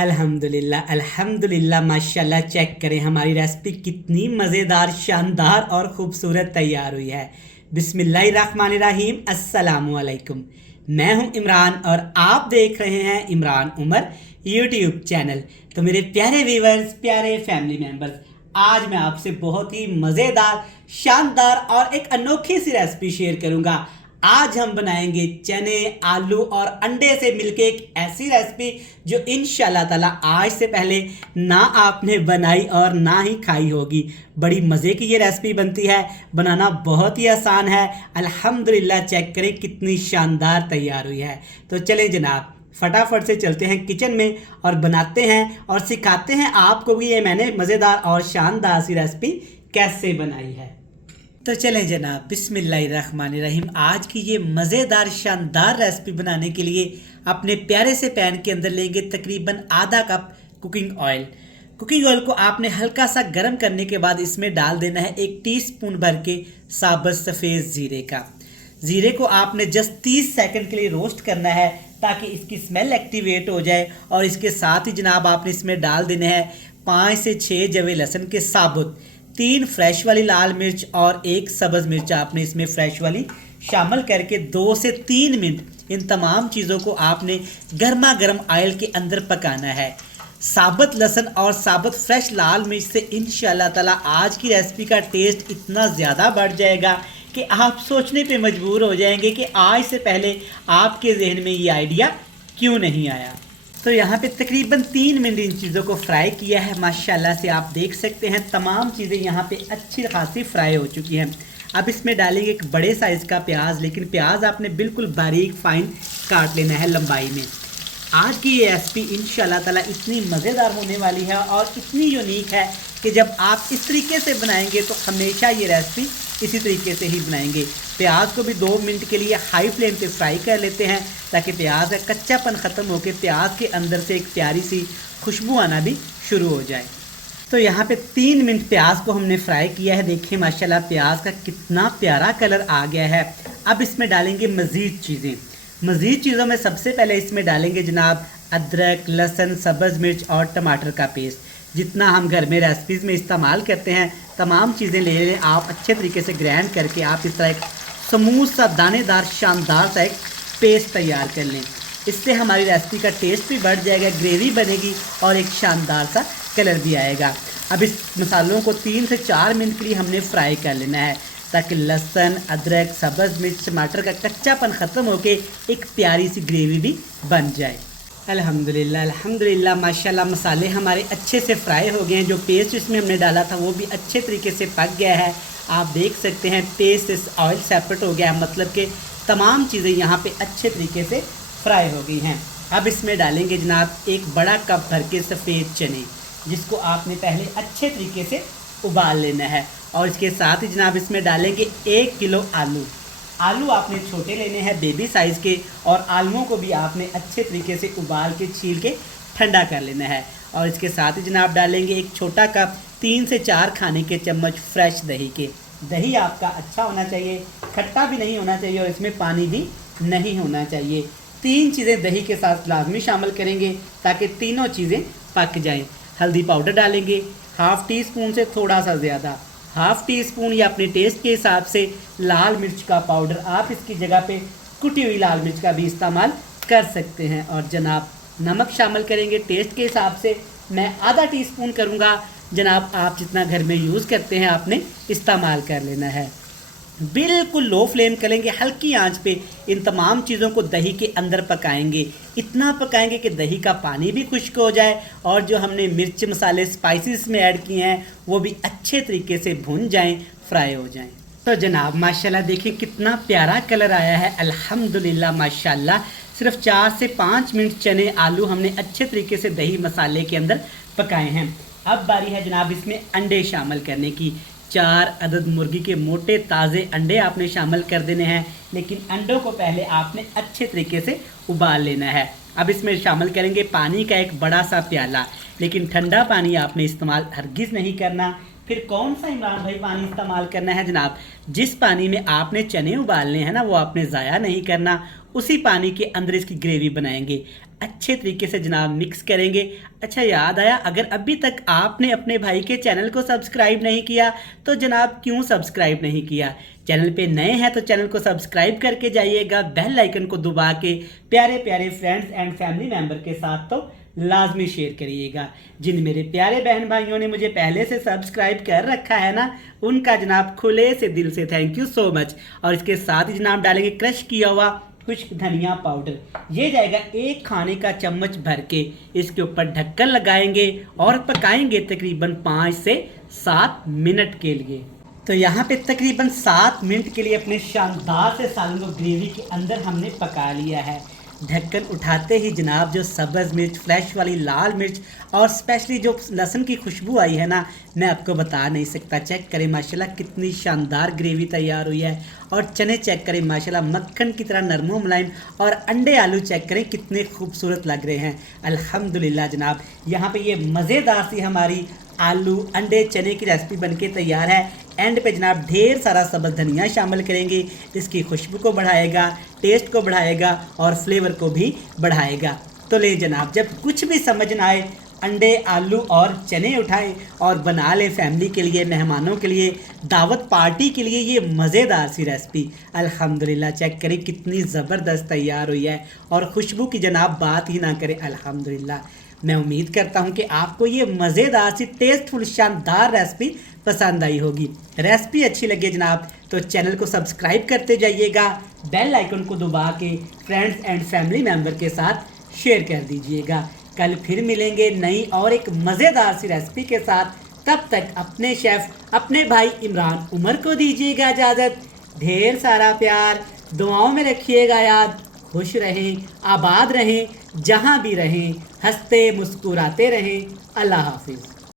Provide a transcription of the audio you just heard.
अल्हम्दुलिल्लाह अल्हम्दुलिल्लाह माशाल्लाह। चेक करें हमारी रेसिपी कितनी मज़ेदार, शानदार और ख़ूबसूरत तैयार हुई है। बिस्मिल्लाहिर्रहमानिर्रहीम, अस्सलामु अलैकुम। मैं हूं इमरान और आप देख रहे हैं इमरान उमर यूट्यूब चैनल। तो मेरे प्यारे व्यूवर्स, प्यारे फैमिली मेम्बर्स, आज मैं आपसे बहुत ही मज़ेदार, शानदार और एक अनोखी सी रेसिपी शेयर करूंगा। आज हम बनाएंगे चने, आलू और अंडे से मिलके एक ऐसी रेसिपी जो इंशाल्लाह ताला आज से पहले ना आपने बनाई और ना ही खाई होगी। बड़ी मज़े की ये रेसिपी बनती है, बनाना बहुत ही आसान है। अल्हम्दुलिल्लाह, चेक करें कितनी शानदार तैयार हुई है। तो चलें जनाब, फटाफट से चलते हैं किचन में और बनाते हैं और सिखाते हैं आपको भी ये मैंने मज़ेदार और शानदार सी रेसिपी कैसे बनाई है। तो चलें जनाब, बिस्मिल्लाहिर्रहमानिर्रहीम। आज की ये मज़ेदार शानदार रेसिपी बनाने के लिए अपने प्यारे से पैन के अंदर लेंगे तकरीबन आधा cup cooking oil. Cooking oil को आपने हल्का सा गर्म करने के बाद इसमें डाल देना है 1 टीस्पून भर के साबुत सफ़ेद ज़ीरे का। ज़ीरे को आपने जस्ट 30 सेकंड के लिए रोस्ट करना है ताकि इसकी स्मेल एक्टिवेट हो जाए। और इसके साथ ही जनाब आपने इसमें डाल देने हैं 5 से 6 जवे लहसुन के साबुत, 3 फ्रेश वाली लाल मिर्च और 1 सब्ज़ मिर्च आपने इसमें फ्रेश वाली शामिल करके 2 से 3 मिनट इन तमाम चीज़ों को आपने गर्मा गर्म ऑयल के अंदर पकाना है। साबुत लहसुन और साबुत फ्रेश लाल मिर्च से इंशाल्लाह ताला आज की रेसिपी का टेस्ट इतना ज़्यादा बढ़ जाएगा कि आप सोचने पे मजबूर हो जाएंगे कि आज से पहले आपके जहन में ये आइडिया क्यों नहीं आया। तो यहाँ पे तकरीबन 3 मिनट इन चीज़ों को फ्राई किया है। माशाल्लाह से आप देख सकते हैं तमाम चीज़ें यहाँ पे अच्छी खासी फ्राई हो चुकी हैं। अब इसमें डालेंगे एक बड़े साइज़ का प्याज, लेकिन प्याज आपने बिल्कुल बारीक फाइन काट लेना है लंबाई में। आज की ये रेसिपी इंशाल्लाह ताला इतनी मज़ेदार होने वाली है और इतनी यूनिक है कि जब आप इस तरीके से बनाएंगे तो हमेशा ये रेसिपी इसी तरीके से ही बनाएंगे। प्याज को भी 2 मिनट के लिए हाई फ्लेम पे फ्राई कर लेते हैं ताकि प्याज का कच्चापन ख़त्म होकर प्याज के अंदर से एक प्यारी सी खुशबू आना भी शुरू हो जाए। तो यहाँ पे 3 मिनट प्याज को हमने फ्राई किया है। देखिए माशाल्लाह प्याज का कितना प्यारा कलर आ गया है। अब इसमें डालेंगे मज़ीद चीज़ें। मज़ीद चीज़ों में सबसे पहले इसमें डालेंगे जनाब अदरक, लहसुन, सब्ज़ मिर्च और टमाटर का पेस्ट। जितना हम घर में रेसिपीज़ में इस्तेमाल करते हैं तमाम चीज़ें ले लें आप, अच्छे तरीके से ग्राइंड करके आप इस तरह एक स्मूथ सा दानेदार शानदार सा एक पेस्ट तैयार कर लें। इससे हमारी रेसिपी का टेस्ट भी बढ़ जाएगा, ग्रेवी बनेगी और एक शानदार सा कलर भी आएगा। अब इस मसालों को 3 से 4 मिनट के लिए हमने फ्राई कर लेना है ताकि लहसुन, अदरक, सब्ज़ मिर्च, टमाटर का कच्चापन ख़त्म होके एक प्यारी सी ग्रेवी भी बन जाए। अल्हम्दुलिल्लाह अल्हम्दुलिल्लाह माशाल्लाह मसाले हमारे अच्छे से फ्राई हो गए हैं। जो पेस्ट इसमें हमने डाला था वो भी अच्छे तरीके से पक गया है। आप देख सकते हैं पेस्ट से ऑयल सेपरेट हो गया है, मतलब कि तमाम चीज़ें यहाँ पे अच्छे तरीके से फ्राई हो गई हैं। अब इसमें डालेंगे जनाब 1 बड़ा कप भर के सफ़ेद चने, जिसको आपने पहले अच्छे तरीके से उबाल लेना है। और इसके साथ ही जनाब इसमें डालेंगे 1 किलो आलू। आलू आपने छोटे लेने हैं, बेबी साइज़ के, और आलूओं को भी आपने अच्छे तरीके से उबाल के छील के ठंडा कर लेना है। और इसके साथ ही जनाब डालेंगे 1 छोटा कप 3 से 4 खाने के चम्मच फ्रेश दही के। दही आपका अच्छा होना चाहिए, खट्टा भी नहीं होना चाहिए और इसमें पानी भी नहीं होना चाहिए। 3 चीज़ें दही के साथ लाजमी शामिल करेंगे ताकि तीनों चीज़ें पक जाएँ। हल्दी पाउडर डालेंगे ½ टीस्पून से थोड़ा सा ज़्यादा, ½ टीस्पून या अपने टेस्ट के हिसाब से लाल मिर्च का पाउडर, आप इसकी जगह पे कुटी हुई लाल मिर्च का भी इस्तेमाल कर सकते हैं। और जनाब नमक शामिल करेंगे टेस्ट के हिसाब से, मैं ½ टीस्पून करूँगा। जनाब आप जितना घर में यूज़ करते हैं आपने इस्तेमाल कर लेना है। बिल्कुल लो फ्लेम करेंगे, हल्की आंच पे इन तमाम चीज़ों को दही के अंदर पकाएंगे। इतना पकाएंगे कि दही का पानी भी खुश्क हो जाए और जो हमने मिर्च मसाले स्पाइसेस में ऐड किए हैं वो भी अच्छे तरीके से भुन जाएं, फ्राई हो जाएं। तो जनाब माशाल्लाह देखिए कितना प्यारा कलर आया है। अल्हम्दुलिल्लाह माशाल्लाह सिर्फ 4 से 5 मिनट चने आलू हमने अच्छे तरीके से दही मसाले के अंदर पकाए हैं। अब बारी है जनाब इसमें अंडे शामिल करने की। 4 अदद मुर्गी के मोटे ताज़े अंडे आपने शामिल कर देने हैं, लेकिन अंडों को पहले आपने अच्छे तरीके से उबाल लेना है। अब इसमें शामिल करेंगे पानी का 1 बड़ा सा प्याला, लेकिन ठंडा पानी आपने इस्तेमाल हरगिज़ नहीं करना। फिर कौन सा इमरान भाई पानी इस्तेमाल करना है जनाब? जिस पानी में आपने चने उबालने हैं ना वो आपने ज़ाया नहीं करना, उसी पानी के अंदर इसकी ग्रेवी बनाएंगे। अच्छे तरीके से जनाब मिक्स करेंगे। अच्छा याद आया, अगर अभी तक आपने अपने भाई के चैनल को सब्सक्राइब नहीं किया तो जनाब क्यों सब्सक्राइब नहीं किया? चैनल पे नए हैं तो चैनल को सब्सक्राइब करके जाइएगा, बेल आइकन को दबा के प्यारे प्यारे फ्रेंड्स एंड फैमिली मेम्बर के साथ तो लाजमी शेयर करिएगा। जिन मेरे प्यारे बहन भाइयों ने मुझे पहले से सब्सक्राइब कर रखा है ना, उनका जनाब खुले से दिल से थैंक यू सो मच। और इसके साथ ही जनाब डालेंगे क्रश किया हुआ कुछ धनिया पाउडर, ये जाएगा 1 खाने का चम्मच भर के। इसके ऊपर ढक्कन लगाएंगे और पकाएंगे तकरीबन 5 से 7 मिनट के लिए। तो यहाँ पे तकरीबन 7 मिनट के लिए अपने शानदार से सालन को ग्रेवी के अंदर हमने पका लिया है। ढक्कन उठाते ही जनाब जो सब्ज़ मिर्च, फ्रेश वाली लाल मिर्च और स्पेशली जो लहसुन की खुशबू आई है ना, मैं आपको बता नहीं सकता। चेक करें माशाल्लाह कितनी शानदार ग्रेवी तैयार हुई है। और चने चेक करें माशाल्लाह मक्खन की तरह नरमो मुलायम। और अंडे आलू चेक करें कितने खूबसूरत लग रहे हैं। अल्हम्दुलिल्लाह जनाब, यहाँ पे ये मज़ेदार सी हमारी आलू अंडे चने की रेसिपी बनके तैयार है। एंड पे जनाब ढेर सारा सब्ज़ धनिया शामिल करेंगे, इसकी खुशबू को बढ़ाएगा, टेस्ट को बढ़ाएगा और फ्लेवर को भी बढ़ाएगा। तो ले जनाब, जब कुछ भी समझ ना आए अंडे आलू और चने उठाएं और बना लें फैमिली के लिए, मेहमानों के लिए, दावत पार्टी के लिए ये मज़ेदार सी रेसिपी। अल्हम्दुलिल्लाह चेक करें कितनी ज़बरदस्त तैयार हुई है और खुशबू की जनाब बात ही ना करें। अल्हम्दुलिल्लाह, मैं उम्मीद करता हूं कि आपको ये मज़ेदार सी टेस्टफुल शानदार रेसिपी पसंद आई होगी। रेसिपी अच्छी लगे जनाब तो चैनल को सब्सक्राइब करते जाइएगा, बेल आइकन को दबा के फ्रेंड्स एंड फैमिली मेम्बर के साथ शेयर कर दीजिएगा। कल फिर मिलेंगे नई और एक मज़ेदार सी रेसिपी के साथ। तब तक अपने शेफ़ अपने भाई इमरान उमर को दीजिएगा इजाज़त। ढेर सारा प्यार, दुआओं में रखिएगा याद। खुश रहें, आबाद रहें, जहाँ भी रहें, हंसते मुस्कुराते रहें। अल्लाह हाफिज़।